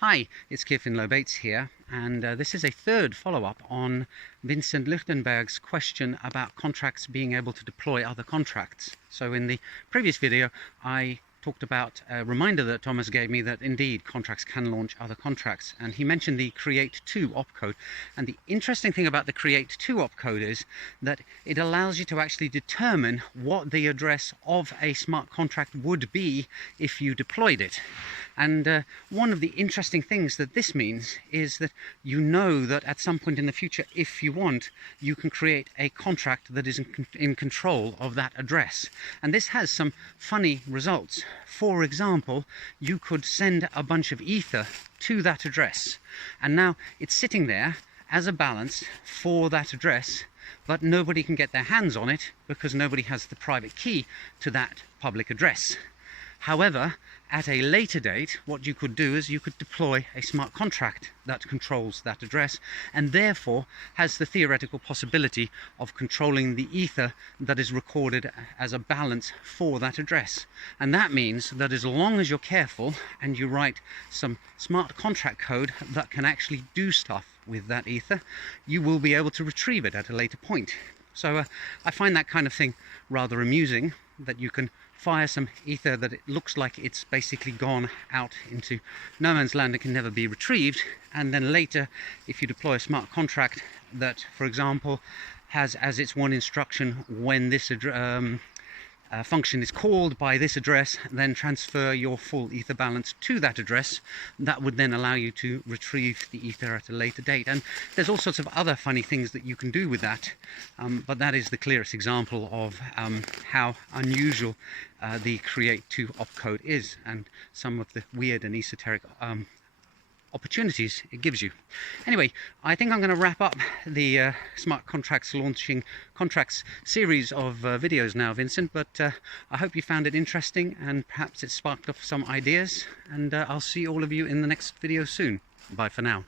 Hi, it's Kierfin Low-Bates here, and this is a third follow-up on Vincent Lichtenberg's question about contracts being able to deploy other contracts. So in the previous video, I talked about a reminder that Thomas gave me that indeed contracts can launch other contracts, and he mentioned the create2 opcode. And the interesting thing about the create2 opcode is that it allows you to actually determine what the address of a smart contract would be if you deployed it. And one of the interesting things that this means is that you know that at some point in the future, if you want, you can create a contract that is in control of that address. And this has some funny results. For example, you could send a bunch of ether to that address, and now it's sitting there as a balance for that address, but nobody can get their hands on it because nobody has the private key to that public address. However, at a later date, what you could do is you could deploy a smart contract that controls that address and therefore has the theoretical possibility of controlling the ether that is recorded as a balance for that address. And that means that as long as you're careful and you write some smart contract code that can actually do stuff with that ether, you will be able to retrieve it at a later point. So I find that kind of thing rather amusing, that you can fire some ether that it looks like it's basically gone out into no man's land and can never be retrieved, and then later if you deploy a smart contract that, for example, has as its one instruction when this function is called by this address, then transfer your full ether balance to that address, that would then allow you to retrieve the ether at a later date. And there's all sorts of other funny things that you can do with that, but that is the clearest example of how unusual the create2 opcode is, and some of the weird and esoteric opportunities it gives you. Anyway, I think I'm going to wrap up the smart contracts launching contracts series of videos now, Vincent, but I hope you found it interesting and perhaps it sparked off some ideas, and I'll see all of you in the next video soon. Bye for now.